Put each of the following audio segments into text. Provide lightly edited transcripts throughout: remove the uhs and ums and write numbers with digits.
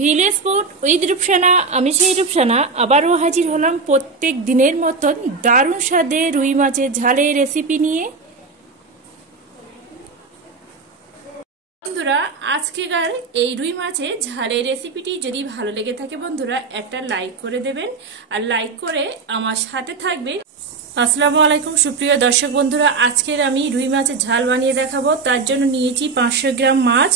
Village food with Rupsana. আমি সেই রূপসানা আবারও হাজির হলাম প্রত্যেক দিনের মতন দারুণ স্বাদে রুই মাছের ঝালের রেসিপি নিয়ে। বন্ধুরা, আজকেকার এই রুই মাছের ঝালের রেসিপিটি যদি ভালো লেগে থাকে বন্ধুরা একটা লাইক করে দেবেন, আর লাইক করে আমার সাথে থাকবেন। আসসালামু আলাইকুম সুপ্রিয় দর্শক বন্ধুরা, আজকের আমি রুই মাছের ঝাল বানিয়ে দেখাবো। তার জন্য নিয়েছি 500 গ্রাম মাছ।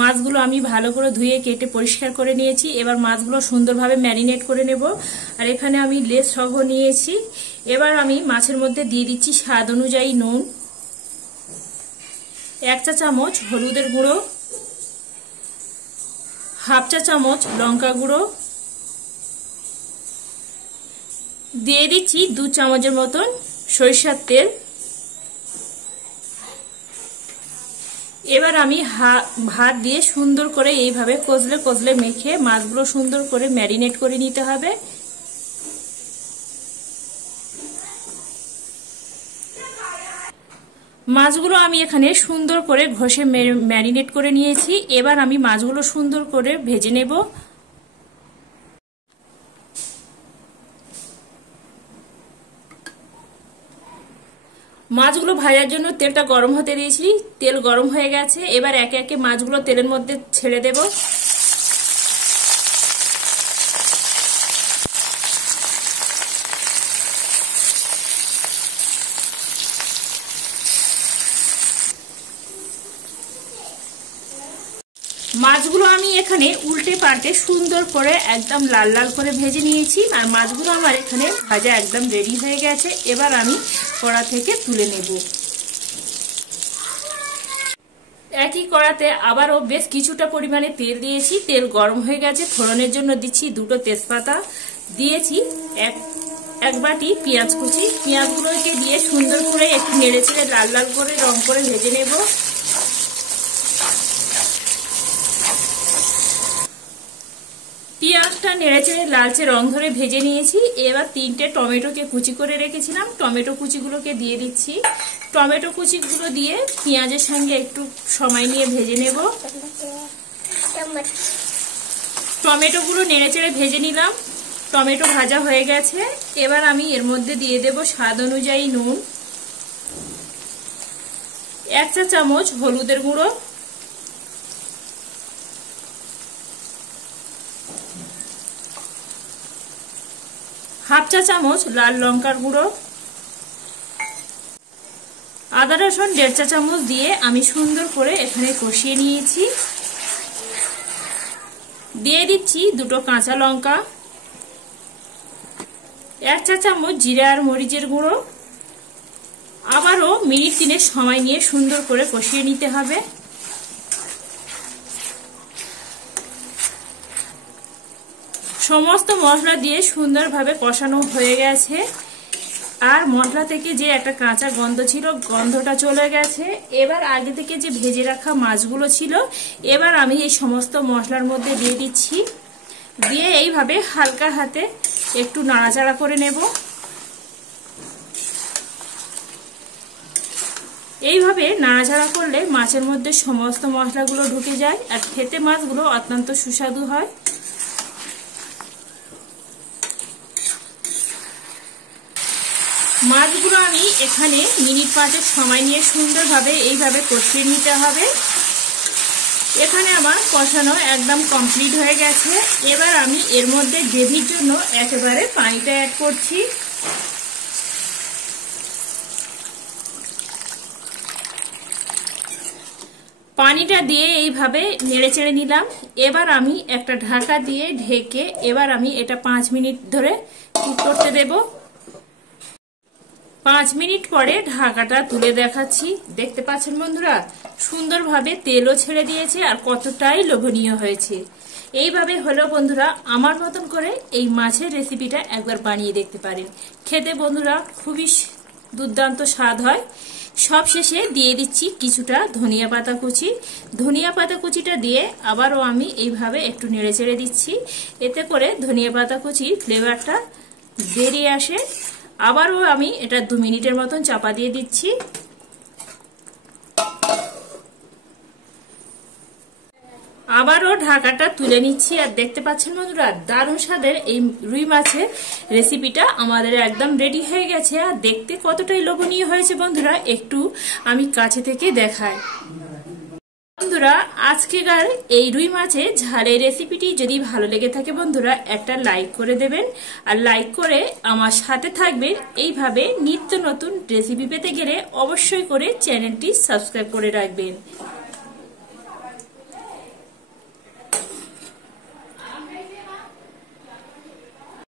মাছগুলো আমি ভালো করে ধুয়ে কেটে পরিষ্কার করে নিয়েছি। এবার মাছগুলো সুন্দরভাবে ম্যারিনেট করে নেব। আর এখানে আমি লেজ সহ নিয়েছি। এবার আমি মাছের মধ্যে দিয়ে দিচ্ছি স্বাদ অনুযায়ী নুন, 1 চা চামচ হলুদের গুঁড়ো, হাফ চা চামচ লঙ্কা গুঁড়ো, দিয়ে দিচ্ছি 2 চামচের মতন সরিষার তেল। এবার আমি ভাত দিয়ে সুন্দর করে এইভাবে কষলে কষলে মেখে মাছগুলো সুন্দর করে ম্যারিনেট করে নিতে হবে। মাছগুলো আমি এখানে সুন্দর করে ঘষে ম্যারিনেট করে নিয়েছি। এবার আমি মাছগুলো সুন্দর করে ভেজে নেব। মাছগুলো ভাজার জন্য তেলটা গরম হতে দিয়েছি। তেল গরম হয়ে গেছে। এবার একে একে মাছগুলো তেলের মধ্যে ছেড়ে দেব। মাছগুলো আমি এখানে উল্টে পাল্টে সুন্দর করে একদম লাল লাল করে ভেজে নিয়েছি। আর মাছগুলো আমার এখানে ভাজা একদম রেডি হয়ে গেছে। এবার আমি কড়া থেকে তুলে নেব। একই কড়াতে আবারও বেশ কিছুটা পরিমাণে তেল দিয়েছি। তেল গরম হয়ে গেছে। ফোড়নের জন্য দিচ্ছি 2টো তেজপাতা, দিয়েছি এক বাটি পেঁয়াজ কুচি। পেঁয়াজগুলোকে দিয়ে সুন্দর করে একটু নেড়ে চেড়ে লাল লাল করে রং করে ভেজে নেব। পেঁয়াজটা নেড়েচেড়ে লালচে রং ধরে ভেজে নিয়েছি। এবার 3টে টমেটোকে কুচি করে রেখেছিলাম, টমেটো কুচিগুলোকে দিয়ে দিচ্ছি। টমেটো কুচিগুলো দিয়ে পেঁয়াজের সঙ্গে একটু সময় নিয়ে ভেজে নেব। টমেটোগুলো নেড়েচেড়ে ভেজে নিলাম। টমেটো ভাজা হয়ে গেছে। এবার আমি এর মধ্যে দিয়ে দেব স্বাদ অনুযায়ী নুন, 1 চা চামচ হলুদের গুঁড়ো, হাফ চা চামচ লাল লঙ্কার গুঁড়ো, আদা রসুন 1.5 চা চামচ দিয়ে আমি সুন্দর করে এখানে কষিয়ে নিয়েছি। দিয়ে দিচ্ছি 2টো কাঁচা লঙ্কা, 1 চা চামচ জিরা আর মরিচের গুঁড়ো। আবারও মিনিট 3 সময় নিয়ে সুন্দর করে কষিয়ে নিতে হবে। সমস্ত মশলা দিয়ে সুন্দরভাবে কষানো হয়ে গেছে। আর মশলা থেকে যে একটা কাঁচা গন্ধ ছিল, গন্ধটা চলে গেছে। এবার আগে থেকে যে ভেজে রাখা মাছগুলো ছিল, এবার আমি এই সমস্ত মশলার মধ্যে দিয়ে দিচ্ছি। দিয়ে এইভাবে হালকা হাতে একটু নাড়াচাড়া করে নেব। এইভাবে নাড়াচাড়া করলে মাছের মধ্যে সমস্ত মশলাগুলো ঢুকে যায় আর খেতে মাছগুলো অত্যন্ত সুস্বাদু হয়। মাছগুলো আমি এখানে মিনিট 5 সময় নিয়ে সুন্দরভাবে এইভাবে কষিয়ে নিতে হবে। এখানে আমার কষানো একদম কমপ্লিট হয়ে গেছে। এবার আমি এর মধ্যে গ্রেভির জন্য একেবারে পানিটা অ্যাড করছি। পানিটা দিয়ে এইভাবে নেড়ে চেড়ে নিলাম। এবার আমি একটা ঢাকা দিয়ে ঢেকে এবার আমি এটা 5 মিনিট ধরে কুক করতে দেব। 5 মিনিট পরে ঢাকাটা তুলে দেখাচ্ছি। দেখতে পাচ্ছেন বন্ধুরা, সুন্দরভাবে তেলও ছেড়ে দিয়েছে আর কতটাই লোভনীয় হয়েছে। এইভাবে হলো বন্ধুরা আমার মতন করে এই মাছের রেসিপিটা একবার বানিয়ে দেখতে পারেন। খেতে বন্ধুরা খুবই দুর্দান্ত স্বাদ হয়। সব শেষে দিয়ে দিচ্ছি কিছুটা ধনিয়া পাতা কুচি। ধনিয়া পাতা কুচিটা দিয়ে আবারও আমি এইভাবে একটু নেড়ে চেড়ে দিচ্ছি। এতে করে ধনিয়া পাতা কুচির ফ্লেভারটা বেরিয়ে আসে। আবারও আমি এটা 2 মিনিটের মতন চাপা দিয়ে দিচ্ছি। আবারও ঢাকাটা তুলে নিচ্ছি আর দেখতে পাচ্ছেন বন্ধুরা দারুণ স্বাদের এই রুই মাছের রেসিপিটা আমাদের একদম রেডি হয়ে গেছে। আর দেখতে কতটাই লোভনীয় হয়েছে বন্ধুরা, একটু আমি কাছে থেকে দেখাই। বন্ধুরা আজকেকার এই রুই মাছের ঝালের রেসিপিটি যদি ভালো লেগে থাকে বন্ধুরা একটা লাইক করে দেবেন, আর লাইক করে আমার সাথে থাকবেন। এইভাবে নিত্য নতুন রেসিপি পেতে গেলে অবশ্যই করে চ্যানেলটি সাবস্ক্রাইব করে রাখবেন।